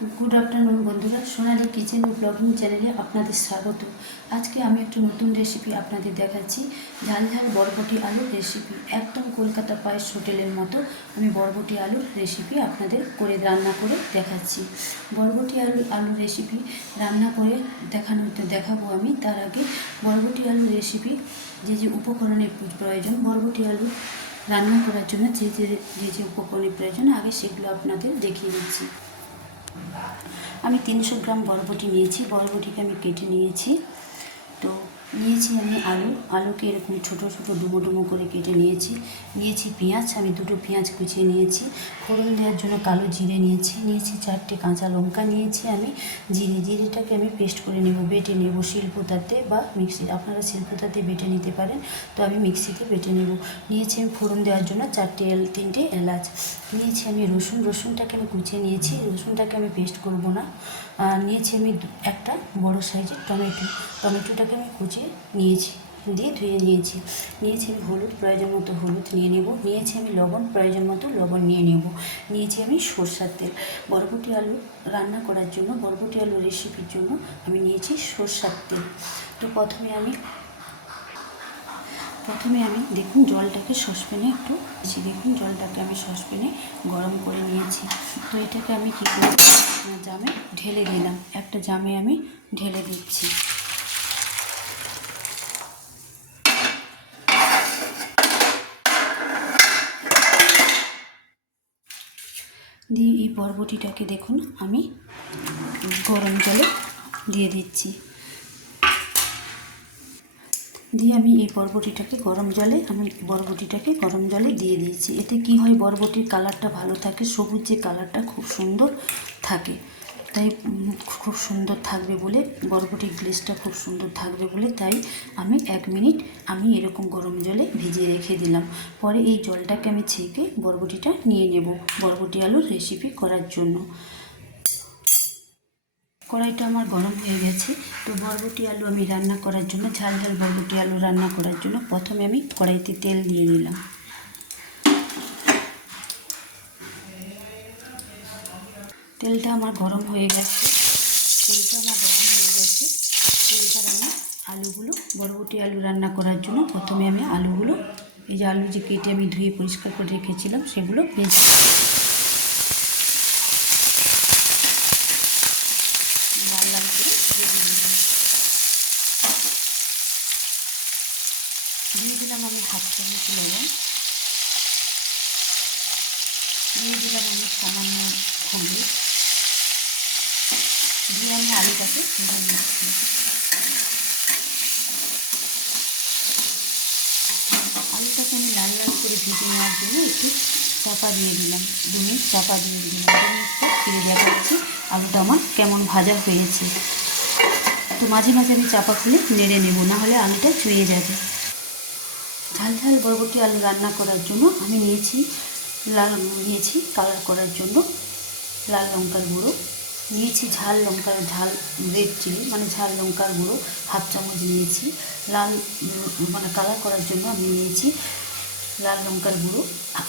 Good afternoon बंधुरा Sonali kitchen ও blogging চ্যানেলে আপনাদের স্বাগত। আজকে আমি একটা নতুন রেসিপি আপনাদের দেখাচ্ছি, ঝাল ঝাল বরবটি আলুর রেসিপি। একদম কলকাতা পায়েস হোটেলের মতো আমি বরবটি আলুর রেসিপি আপনাদের রান্না করে দেখাচ্ছি। বরবটি আলুর রেসিপি রান্না করে দেখাবো আমি। তার আগে বরবটি আলুর রেসিপি যে উপকরণের প্রয়োজন, বরবটি আলু রান্না করার জন্য যে উপকরণের প্রয়োজন আগে সেগুলো আপনাদের দেখিয়ে দিচ্ছি। আমি 300 গ্রাম বরবটি নিয়েছি, বরবটিকে আমি কেটে নিয়েছি। তো নিয়েছি আমি আলুকে এরকম ছোটো ছোটো ডুমো ডুমো করে কেটে নিয়েছি পেঁয়াজ, আমি 2টো পেঁয়াজ কুচিয়ে নিয়েছি। ফোড়ন দেওয়ার জন্য কালো জিরে নিয়েছি 4টে কাঁচা লঙ্কা নিয়েছি। আমি জিরেটাকে আমি পেস্ট করে নেব, বেটে নেব শিলপাতাতে বা মিক্সি, আপনারা শিলপাতাতে বেটে নিতে পারেন, তো আমি মিক্সিতে বেটে নেব। নিয়েছি আমি ফোড়ন দেওয়ার জন্য 3টে এলাচ নিয়েছি। আমি রসুনটাকে আমি কুচিয়ে নিয়েছি, রসুনটাকে আমি পেস্ট করব না। নিয়েছি আমি একটা বড় সাইজের টমেটোটাকে আমি কুচিয়ে নিয়েছি, ধুয়ে নিয়েছি আমি হলুদ, প্রয়োজন মতো হলুদ নিয়ে নেব। নিয়েছি আমি লবণ, প্রয়োজন মতো লবণ নিয়ে নেব। নিয়েছি আমি সরষের তেল। বরবটি আলু রান্না করার জন্য, বরবটি আলু রেসিপির জন্য আমি নিয়েছি সরষের তেল। তো প্রথমে আমি দেখুন জলটাকে সসপ্যানে দেখুন জলটাকে আমি সসপ্যানে গরম করে নিয়েছি। তো এটাকে আমি কী করে জামে ঢেলে দিলাম, একটা জামে আমি ঢেলে দিচ্ছি। দিয়ে এই বরবটিটাকে দেখুন আমি গরম জলে দিয়ে দিচ্ছি। আমি এই বরবটিটাকে গরম জলে দিয়ে দিয়েছি। এতে কি হয়, বরবটির কালারটা ভালো থাকে, সবুজ যে কালারটা খুব সুন্দর থাকে, তাই খুব সুন্দর থাকবে বলে, বরবটির গ্লেজটা খুব সুন্দর থাকবে বলে তাই আমি 1 মিনিট আমি এরকম গরম জলে ভিজিয়ে রেখে দিলাম। পরে এই জলটাকে আমি ছেঁকে বরবটিটা নিয়ে নেব বরবটি আলুর রেসিপি করার জন্য। কড়াইটা আমার গরম হয়ে গেছে। তো বরবটি আলু আমি রান্না করার জন্য, ঝাল ঝাল বরবটি আলু রান্না করার জন্য প্রথমে আমি কড়াইতে তেল দিয়ে দিলাম। তেলটা আমার গরম হয়ে গেছে। এবার আমি আলুগুলো, বরবটি আলু রান্না করার জন্য প্রথমে আমি আলুগুলো, এই যে আলু যে কেটে আমি ধুয়ে পরিষ্কার করে রেখেছিলাম সেগুলো ভেজে লাল লাল করে ভেজে নিলাম। দিয়ে দিলাম আমি 1/2 চামচ লবণ, দিয়ে দিলাম আমি সামান্য হলুদ, দিয়ে আমি আলুটাকে ভেজে নিচ্ছি। আলুটাকে আমি লাল লাল করে ভেজে নেওয়ার জন্য একটু চাপা দিয়ে দিলাম, 2 মিনিট চাপা দিয়ে দিলাম। 2 মিনিট পর ফিরে দেখাচ্ছি আলুটা আমার কেমন ভাজা হয়েছে। তো মাঝে মাঝে আমি চাপা খুলে নেড়ে নেব, না হলে আলুটা চুইয়ে যাবে। ঝাল ঝাল বরবটি আলু রান্না করার জন্য আমি নিয়েছি কালার করার জন্য লাল লঙ্কার গুঁড়ো, নিয়েছি ঝাল রেড চিলি মানে ঝাল লঙ্কার গুঁড়ো 1/2 চামচ নিয়েছি। কালার করার জন্য আমি নিয়েছি লাল লঙ্কার গুঁড়ো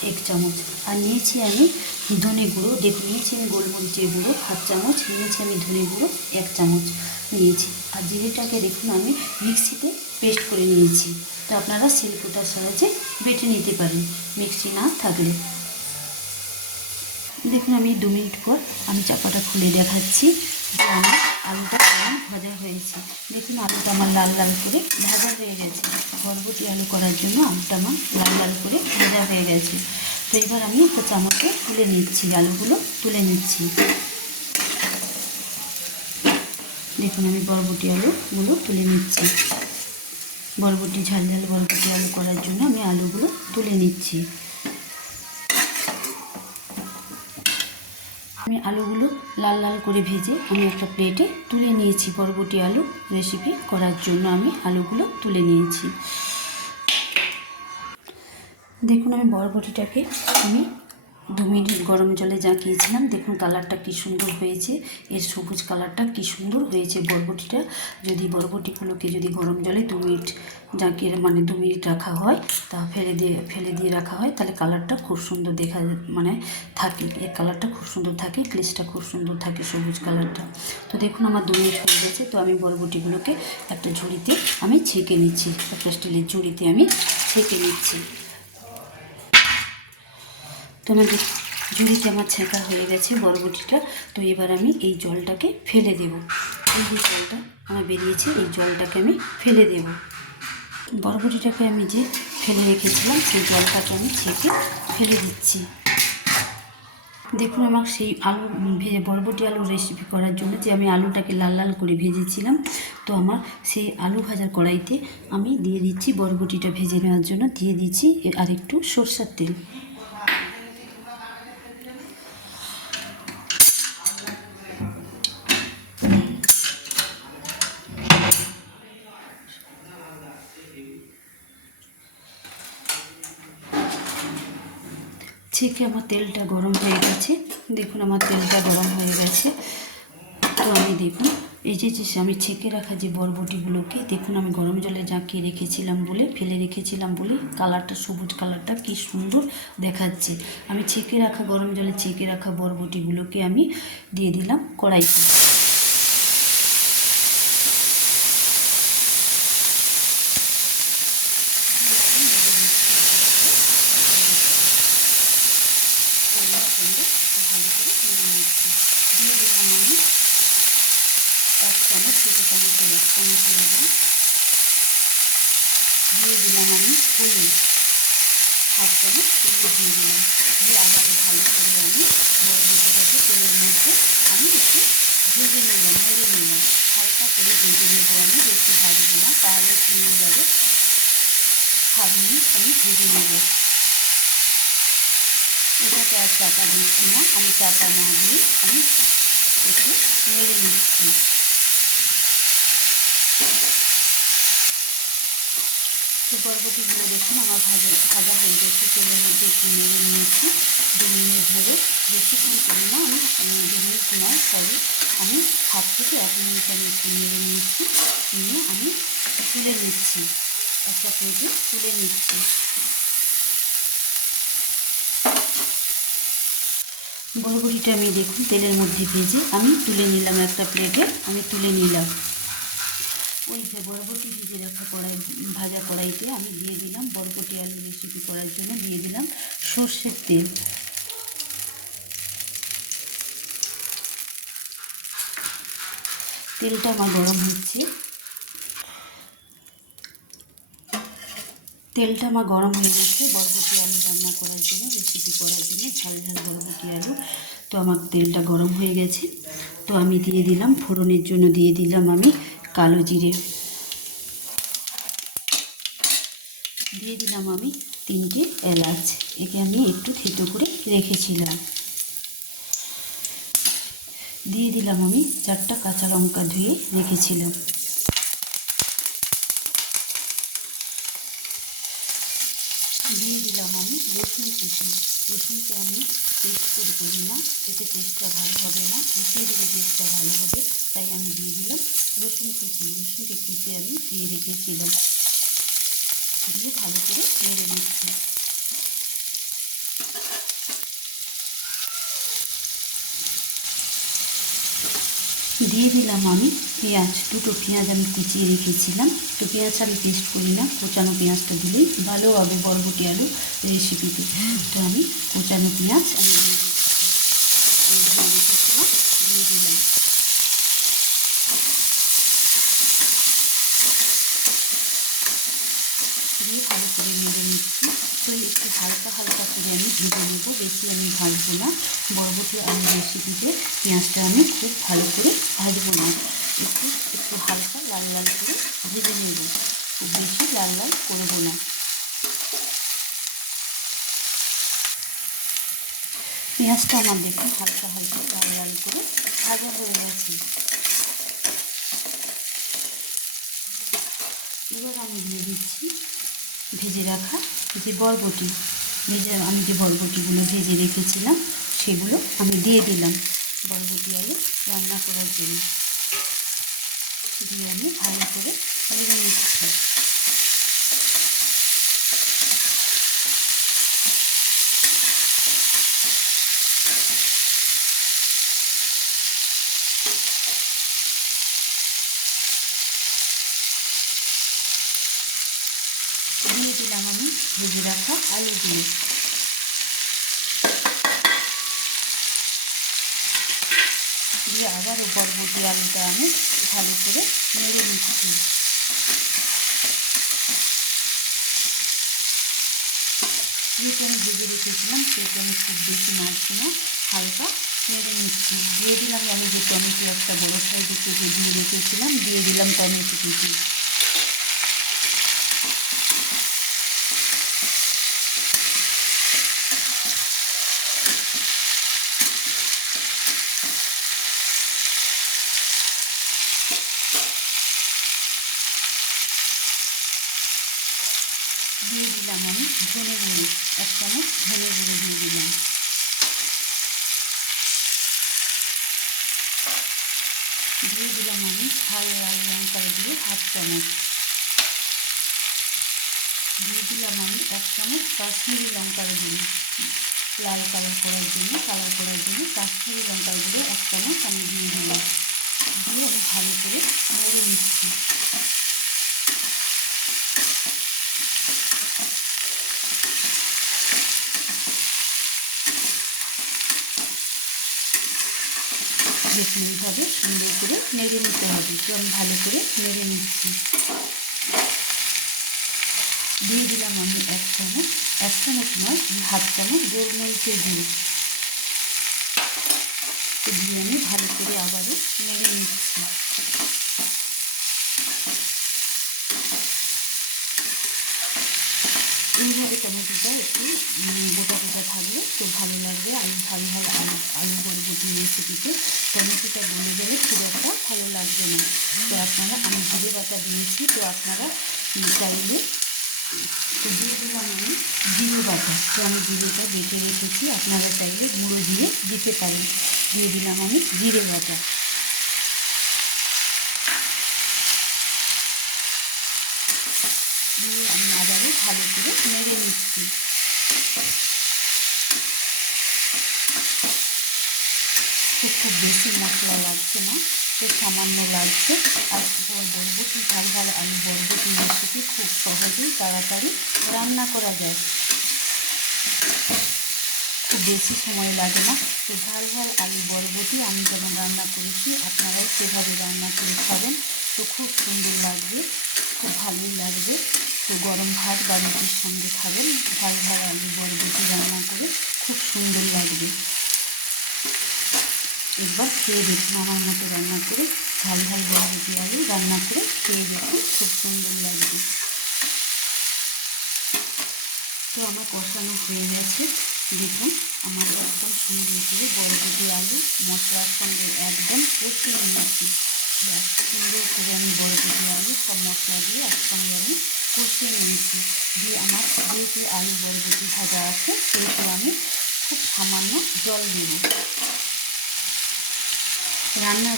1 চামচ। আর নিয়েছি আমি ধনে গুঁড়ো, দেখুন নিয়েছি আমি গোলমরিচের গুঁড়ো 1/2 চামচ, নিয়েছি আমি ধনে গুঁড়ো 1 চামচ নিয়েছি। আর জিরেটাকে দেখুন আমি মিক্সিতে পেস্ট করে নিয়েছি। তো আপনারা শিলপাতার সাহায্যে বেটে নিতে পারেন মিক্সি না থাকলে। দেখুন আমি 2 মিনিট পর আমি চাপাটা খুলে দেখাচ্ছি যে আমার আলুটা কেমন ভাজা হয়েছে। দেখুন আলুটা আমার লাল লাল করে ভাজা হয়ে গেছে। বরবটি আলু করার জন্য আলুটা আমার লাল লাল করে ভাজা হয়ে গেছে। তো এবার আমি একটা চামচে তুলে নিচ্ছি, আলুগুলো তুলে নিচ্ছি। দেখুন আমি বরবটি আলুগুলো তুলে নিচ্ছি। ঝাল ঝাল বরবটি আলু করার জন্য আমি আলুগুলো তুলে নিচ্ছি। আমি আলুগুলো লাল লাল করে ভেজে আমি একটা প্লেটে তুলে নিয়েছি। বরবটি আলু রেসিপি করার জন্য আমি আলুগুলো তুলে নিয়েছি। দেখুন আমি বরবটিটাকে আমি 2 মিনিট গরম জলে জাঁকিয়েছিলাম। দেখুন কালারটা কি সুন্দর হয়েছে, এর সবুজ কালারটা কি সুন্দর হয়েছে। বরবটিটা যদি বরবটিগুলোকে যদি গরম জলে 2 মিনিট জাঁকিয়ে 2 মিনিট রাখা হয়, তা ফেলে দিয়ে রাখা হয়, তাহলে কালারটা খুব সুন্দর থাকে। এর কালারটা খুব সুন্দর থাকে, গ্লেজটা খুব সুন্দর থাকে, সবুজ কালারটা। তো দেখুন আমার 2 মিনিট হয়ে গেছে। তো আমি বরবটিগুলোকে একটা ঝুড়িতে আমি ছেঁকে নিচ্ছি, একটা স্টিলের ঝুড়িতে আমি ছেঁকে নিচ্ছি। তো আমাদের ঝুড়িতে আমার ছেঁকা হয়ে গেছে বরবটিটা। তো এবার আমি এই জলটাকে ফেলে দেব। এই যে জলটা আমার বেরিয়েছে, এই জলটাকে আমি ফেলে দেব। বরবটিটাকে আমি যে ফেলে রেখেছিলাম, সেই জলটাকে আমি ছেঁকে ফেলে দিচ্ছি। দেখুন আমার সেই বরবটি আলু রেসিপি করার জন্য যে আমি আলুটাকে লাল লাল করে ভেজেছিলাম, তো আমার সেই আলু ভাজার কড়াইতে আমি দিয়ে দিচ্ছি, বরবটিটা ভেজে নেওয়ার জন্য দিয়ে দিচ্ছি আর একটু সরষের তেল। ছেঁকে আমার তেলটা গরম হয়ে গেছে। দেখুন আমার তেলটা গরম হয়ে গেছে। তো আমি দেখুন এই যে আমি ছেঁকে রাখা যে বরবটিগুলোকে দেখুন আমি গরম জলে জাঁকিয়ে রেখেছিলাম বলে, ফেলে রেখেছিলাম বলে কালারটা, সবুজ কালারটা কি সুন্দর দেখাচ্ছে। আমি গরম জলে ছেঁকে রাখা বরবটিগুলোকে আমি দিয়ে দিলাম কড়াইতে। দিয়ে দিলাম আমি হলুদ, হাফ চামচ হলুদ দিয়ে দিলাম। দিয়ে আবার ভালো করে আমি বরবটিটাকে তেলের মধ্যে আমি একটু ভেজে নিলাম, নেড়ে নিলাম। হালকা করে ভেজে নেবো আমি, বেশি ভাজবো না, তাহলে কিনে যাবে। 7 মিনিট আমি ভেজে নেব। এটাকে আর চাপা দিচ্ছি না, আমি চাপা না দিয়ে আমি একটু নেড়ে নিচ্ছি। তো বরবটিগুলো দেখুন আমার ভাজা হয়ে গেছে, তেলের মধ্যে একটু নেড়ে নিয়েছি। 2 মিনিট ধরে, বেশিক্ষণ করি না আমি, 2 মিনিট নয়, সরি, আমি 7 থেকে 1 মিনিট আমি একটু নেড়ে নিয়েছি। নিয়ে আমি তুলে নিচ্ছি, একটা প্লেটে তুলে নিচ্ছি। বরবটিটা আমি দেখুন তেলের মধ্যে ভেজে আমি তুলে নিলাম, একটা প্লেটে আমি তুলে নিলাম। ওই যে বরবটি ভেজে রাখা ভাজা কড়াইতে আমি দিয়ে দিলাম, বরবটি আলু রেসিপি করার জন্য দিয়ে দিলাম সর্ষের তেল। তেলটা আমার গরম হচ্ছে, তেলটা আমার গরম হয়ে গেছে বরবটি আলু রান্না করার জন্য, রেসিপি করার জন্য, ঝাল ঝাল বরবটি আলু। তো আমার তেলটা গরম হয়ে গেছে। তো আমি দিয়ে দিলাম ফোড়নের জন্য, দিয়ে দিলাম আমি কালো জিরে, দিয়ে দিলাম আমি 3টে এলাচ, একে আমি একটু থেতো করে রেখেছিলাম। দিয়ে দিলাম আমি 4টা কাঁচা লঙ্কা ধুয়ে রেখেছিলাম। দিয়ে দিলাম আমি রসুন কুচি। রসুনকে আমি পেস্ট করে করি না, এতে টেস্টটা ভালো হবে না, মিশিয়ে দিলে টেস্টটা ভালো হবে, তাই আমি দিয়ে দিলাম রসুন কুচি। রসুনকে কুচি আমি দিয়ে রেখেছিলাম। দিয়ে ভালো করে নেড়ে নিচ্ছি। দিয়ে দিলাম আমি পেঁয়াজ, 2টো পেঁয়াজ আমি কুচিয়ে রেখেছিলাম। তো পেঁয়াজটা আমি পেস্ট করি না, কোচানো পেঁয়াজটা দিলেই ভালো হবে বরবটি আলু রেসিপিতে। তো আমি কোচানো পেঁয়াজ আমি দিয়ে রেখেছিলাম, দিয়ে দিলাম। দিয়ে ভালো করে নেড়ে নিচ্ছি। তো একটু হালকা হালকা করে আমি ভেজে নেব, বেশি আমি ভাজবো না। বরবটি আলু রেসিপিতে পেঁয়াজটা আমি খুব ভালো করে ভাজবো না, একটু একটু হালকা লাল লাল করে ভেজে নেব, খুব বেশি লাল লাল করবো না। পেঁয়াজটা আমার দেখুন হালকা হালকা লাল লাল করে ভাজা হয়ে গেছে। এবার আমি দিয়ে দিচ্ছি ভেজে রাখা যে বরবটি, আমি যে বরবটিগুলো ভেজে রেখেছিলাম সেগুলো আমি দিয়ে দিলাম বরবটি আলু রান্না করার জন্য। দিয়ে আমি ভালো করে নেড়ে নিচ্ছি। দিয়ে দিলাম আমি ভেজে রাখা আলুগুলো। দিয়ে আবারও বরবটি আলুটা আমি ভালো করে নেড়ে নিচ্ছি। যেহেতু আমি ভেজে রেখেছিলাম সেহেতু আমি খুব বেশি নাড়ছি না, হালকা নেড়ে নিচ্ছি। দিয়ে দিলাম আমি যে টমেটো একটা বড় সাইজে কেটে দিয়ে রেখেছিলাম, দিয়ে দিলাম টমেটো কুচি। দিয়ে দিলাম আমি ধনে গুঁড়ো, 1 চামচ ধনে গুঁড়ো দিয়ে দিলাম। দিয়ে দিলাম আমি ঝাল লাল লঙ্কার গুঁড়ো 1/2 চামচ। দিয়ে দিলাম আমি 1 চামচ কাশ্মীরি লঙ্কার গুঁড়ো, লাল কালার করার জন্য কাশ্মীরি লঙ্কার গুঁড়ো 1 চামচ আমি দিয়ে দিলাম। দিয়ে আমি ভালো করে নেড়ে নিচ্ছি। দেখুন এইভাবে সুন্দর করে নেড়ে নিতে হবে। তো আমি ভালো করে নেড়ে নিচ্ছি। দিয়ে দিলাম আমি 1 চামচ নয় 1/2 চামচ গোলমরিচের গুঁড়ো। দিয়ে আমি ভালো করে আবারও নেড়ে নিচ্ছি। এইভাবে টমেটোটা একটু গোটা গোটা থাকলে তো ভালো লাগবে। আমি ঝাল আলু বরবটি রেসিপিতে টমেটোটা গলে গেলে খুব একটা ভালো লাগবে না। তো আপনারা, আমি জিরে বাটা দিয়েছি, তো আপনারা চাইলে, তো দিয়ে দিলাম আমি জিরে বাটা। তো আমি জিরেটা বেটে রেখেছি, আপনারা চাইলে গুঁড়ো জিরে দিতে পারেন। দিয়ে দিলাম আমি জিরে বাটা। দিয়ে আমি আবারও ভালো করে নেড়ে নিচ্ছি। খুব বেশি মশলা লাগছে না, তো সামান্য লাগছে। আর বরবটি ঝাল আলু বরবটি রেসিপি খুব সহজেই তাড়াতাড়ি রান্না করা যায়, খুব বেশি সময় লাগে না। তো ঝাল আলু বরবটি আমি যেমন রান্না করেছি আপনারাও সেভাবে রান্না করে খাবেন, তো খুব সুন্দর লাগবে, খুব ভালোই লাগবে। তো গরম ভাত বা রুটির সঙ্গে খাবেন ঝাল আলু বরবটি রান্না করে, খুব সুন্দর লাগবে। একবার খেয়ে দেখুন, আমার মতো রান্না করে ঝাল বরবটি আলু রান্না করে খেয়ে দেখুন, খুব সুন্দর লাগবে। তো আমার কষানো হয়ে গেছে, দেখুন আমার একদম সুন্দর করে বরবটি আলু মশলার সঙ্গে একদম কষিয়ে নিয়েছি। সুন্দর করে আমি বরবটি আলু সব মশলা দিয়ে একসঙ্গে আমি কষিয়ে নিয়েছি। দিয়ে আমার যেহেতু আলু বরবটি ভাজা আছে সেহেতু আমি খুব সামান্য জল দেব।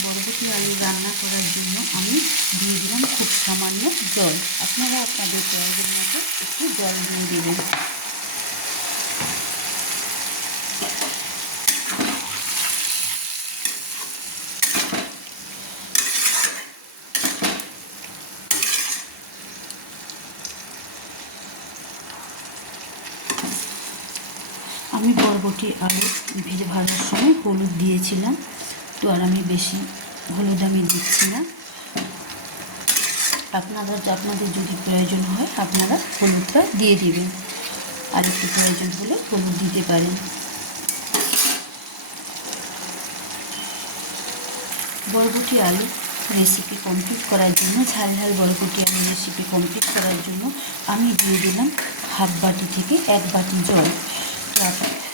বরবটি আলু রান্না করার জন্য আমি দিয়ে দিলাম খুব সামান্য জল। আপনারা আপনাদের প্রয়োজন মতো একটু জল দিয়ে দেবেন। আমি বরবটি আলু ভেজে ভাজার সময় হলুদ দিয়েছিলাম, তো আর আমি বেশি হলুদ আমি দিচ্ছি না। আপনাদের যদি প্রয়োজন হয় আপনারা হলুদটা দিয়ে দিবেন, আর একটু প্রয়োজন হলে হলুদ দিতে পারেন। বরবটি আলু রেসিপি কমপ্লিট করার জন্য, ঝাল বরবটি আলু রেসিপি কমপ্লিট করার জন্য আমি দিয়ে দিলাম 1/2 বাটি থেকে 1 বাটি জল।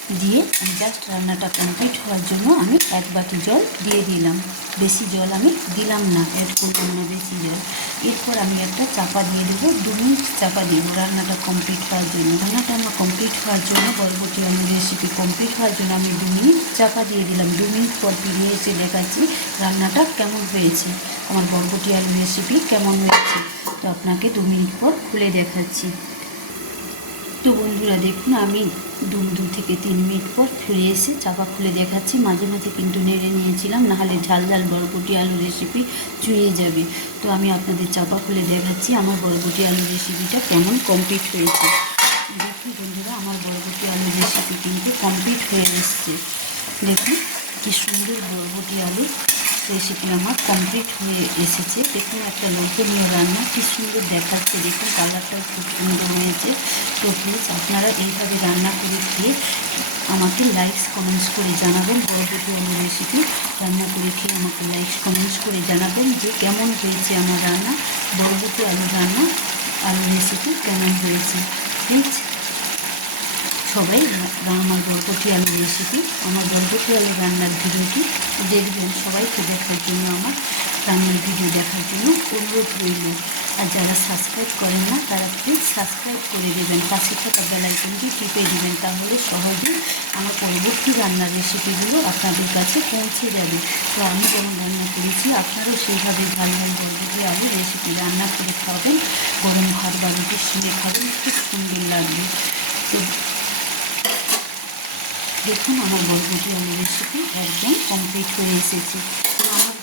তো দিয়ে আমি জাস্ট রান্নাটা কমপ্লিট হওয়ার জন্য আমি 1 বাটি জল দিয়ে দিলাম। বেশি জল আমি দিলাম না, অ্যাড করলাম না বেশি জল। এরপর আমি একটা চাপা দিয়ে দেবো, 2 মিনিট চাপা দিব রান্নাটা কমপ্লিট হওয়ার জন্য। রান্নাটা আমার কমপ্লিট হওয়ার জন্য, বরবটি আলুর রেসিপি কমপ্লিট হওয়ার জন্য আমি 2 মিনিট চাপা দিয়ে দিলাম। 2 মিনিট পর ফিরে এসে দেখাচ্ছি রান্নাটা কেমন হয়েছে, আমার বরবটি আলুর রেসিপি কেমন হয়েছে। তো আপনাকে 2 মিনিট পর খুলে দেখাচ্ছি। তো বন্ধুরা দেখুন, আমি 2 থেকে 3 মিনিট পর ফিরে এসে চাপা খুলে দেখাচ্ছি। মাঝে মাঝে কিন্তু নেড়ে নিয়েছিলাম, নাহলে ঝাল ঝাল বরবটি আলু রেসিপি চুইয়ে যাবে। তো আমি আপনাদের চাপা খুলে দেখাচ্ছি আমার বরবটি আলু রেসিপিটা কেমন কমপ্লিট হয়েছে। দেখুন বন্ধুরা, আমার বরবটি আলু রেসিপি কিন্তু কমপ্লিট হয়ে এসছে। দেখুন কি সুন্দর বরবটি আলু রেসিপি আমার কমপ্লিট হয়ে এসেছে। দেখুন একটা লোভনীয় রান্না, কি সুন্দর দেখাচ্ছে। দেখুন কালারটাও খুব সুন্দর হয়েছে। তো প্লিজ আপনারা এইভাবে রান্না করে খেয়ে আমাকে লাইকস কমেন্টস করে জানাবেন। বরবটি আলু রেসিপি রান্না করে খেয়ে আমাকে লাইকস কমেন্টস করে জানাবেন যে কেমন হয়েছে আমার রান্না, বরবটি আলু রান্না আলু রেসিপি কেমন হয়েছে। প্লিজ সবাই আমার বরবটি আলু রেসিপি, আমার বরবটি আলু রান্নার ভিডিওটি দেখবেন। সবাইকে দেখার জন্য, আমার রান্নার ভিডিও দেখার জন্য অনুরোধ রইল। আর যারা সাবস্ক্রাইব করেন না তারা প্লিজ সাবস্ক্রাইব করে দেবেন, পাশে থাকা বেল আইকনটি টিপে দেবেন, তাহলে সহজেই আমার পরবর্তী রান্নার রেসিপিগুলো আপনাদের কাছে পৌঁছে যাবে। তো আমি যেমন রান্না করেছি আপনারাও সেইভাবে ঝাল ঝাল বরবটি আলু রেসিপি রান্না করে খাবেন। গরম ভাত বা রুটির সঙ্গে খাবেন, খুব সুন্দর লাগবে। তো দেখুন আমার বরবটি আলু রেসিপি একদম কমপ্লিট হয়ে এসেছে। আমার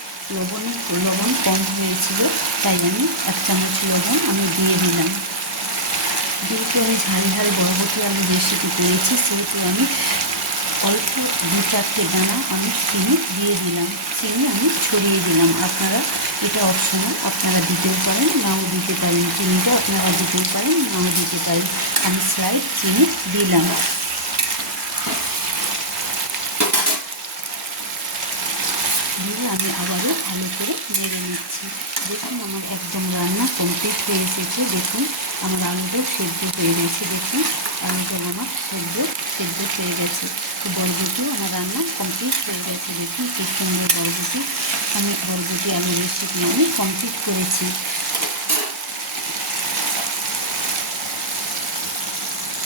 লবণ কম হয়েছিল, তাই আমি 1 চামচ লবণ আমি দিয়ে দিলাম। যেহেতু আমি ঝাল ঝাল বরবটি আলু রেসিপি করেছি, সেহেতু আমি অল্প 2-4টে দানা আমি চিনি দিয়ে দিলাম। চিনি আমি ছড়িয়ে দিলাম। আপনারা এটা অপশনাল, আপনারা দিতেও পারেন নাও দিতে পারেন। চিনিটা আপনারা দিতেও পারেন নাও দিতে পারেন। আমি স্লাইড চিনি দিলাম। দিয়ে আমি আবারও ভালো করে নেড়ে নিচ্ছি। দেখুন আমার একদম রান্না কমপ্লিট হয়ে এসেছে। দেখুন আমার আলুটাও সেদ্ধ হয়ে গেছে। দেখুন আলুটাও আমার সেদ্ধ হয়ে গেছে। তো বরবটিও আমার রান্না কমপ্লিট হয়ে গেছে। দেখুন কি সুন্দর বরবটি, আমি বরবটি আলু রেসিপি আমি কমপ্লিট করেছি।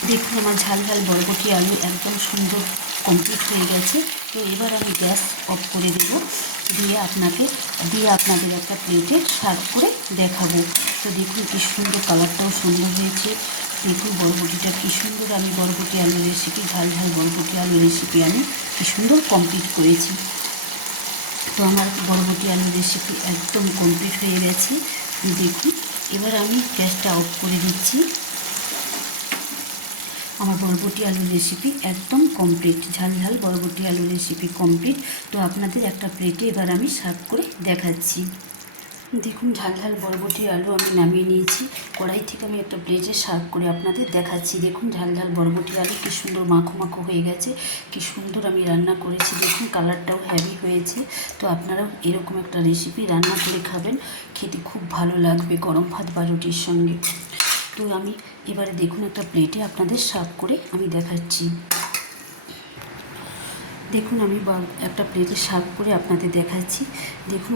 দেখুন আমার ঝাল ঝাল বরবটি আলু একদম সুন্দর কমপ্লিট হয়ে গেছে। তো এবার আমি গ্যাস অফ করে দেব, দিয়ে আপনাদের একটা প্লেটে সার্ভ করে দেখাবো। তো দেখুন কি সুন্দর, কালারটাও সুন্দর হয়েছে। দেখুন বরবটিটা কি সুন্দর, আমি বরবটি আলু রেসিপি, ঝাল ঝাল বরবটি আলু রেসিপি আমি কি সুন্দর কমপ্লিট করেছি। তো আমার বরবটি আলু রেসিপি একদম কমপ্লিট হয়ে গেছে। দেখুন এবার আমি গ্যাসটা অফ করে দিচ্ছি। আমার বরবটি আলু রেসিপি একদম কমপ্লিট, ঝাল ঝাল বরবটি আলু রেসিপি কমপ্লিট। তো আপনাদের একটা প্লেটে এবার আমি সার্ভ করে দেখাচ্ছি। দেখুন ঝাল ঝাল বরবটি আলু আমি নামিয়ে নিয়েছি কড়াই থেকে, আমি একটা প্লেটে সার্ভ করে আপনাদের দেখাচ্ছি। দেখুন ঝাল ঝাল বরবটি আলু কি সুন্দর মাখো মাখো হয়ে গেছে, কি সুন্দর আমি রান্না করেছি। দেখুন কালারটাও হেভি হয়েছে। তো আপনারাও এরকম একটা রেসিপি রান্না করে খাবেন, খেতে খুব ভালো লাগবে গরম ভাত বা রুটির সঙ্গে। তো আমি এবারে দেখুন একটা প্লেটে আপনাদের সার্ভ করে আমি দেখাচ্ছি। দেখুন আমি একটা প্লেটে সার্ভ করে আপনাদের দেখাচ্ছি। দেখুন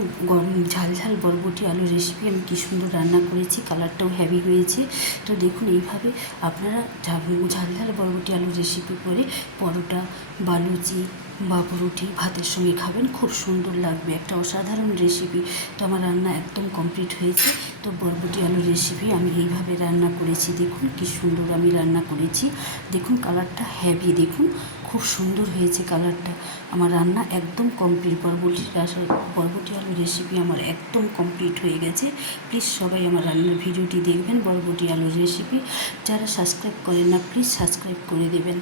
ঝাল ঝাল বরবটি আলু রেসিপি আমি কী সুন্দর রান্না করেছি, কালারটাও হেভি হয়েছে। তো দেখুন এইভাবে আপনারা ঝাল ঝাল বরবটি আলু রেসিপি করে পরোটা বা লুচি বা রুটি ভাতের সঙ্গে খাবেন, খুব সুন্দর লাগবে, একটা অসাধারণ রেসিপি। তো আমার রান্না একদম কমপ্লিট হয়েছে। তো বরবটি আলু রেসিপি আমি এইভাবে রান্না করেছি। দেখুন কি সুন্দর আমি রান্না করেছি। দেখুন কালারটা হেভি, দেখুন খুব সুন্দর হয়েছে কালারটা। আমার রান্না একদম কমপ্লিট, বরবটি আলু রেসিপি আমার একদম কমপ্লিট হয়ে গেছে। প্লিজ সবাই আমার রান্নার ভিডিওটি দেখবেন, বরবটি আলু রেসিপি। যারা সাবস্ক্রাইব করেন না প্লিজ সাবস্ক্রাইব করে দেবেন,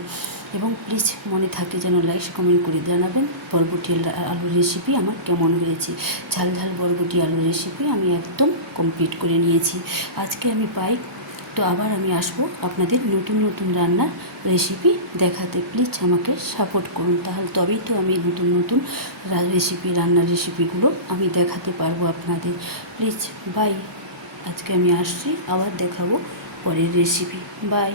এবং প্লিজ মনে থাকে যেন লাইক কমেন্ট করে জানাবেন বরবটি আলু রেসিপি আমার কেমন হয়েছে। ঝাল ঝাল বরবটি আলু রেসিপি আমি একদম কমপ্লিট করে নিয়েছি। আজকে আমি পাই, তো আবার আমি আসবো আপনাদের নতুন নতুন রান্নার রেসিপি দেখাতে। প্লিজ আমাকে সাপোর্ট করুন, তাহলে তবেই তো আমি নতুন নতুন রান্নার রেসিপিগুলো আমি দেখাতে পারবো আপনাদের। প্লিজ বাই, আজকে আমি আসছি, আবার দেখাবো পরের রেসিপি। বাই।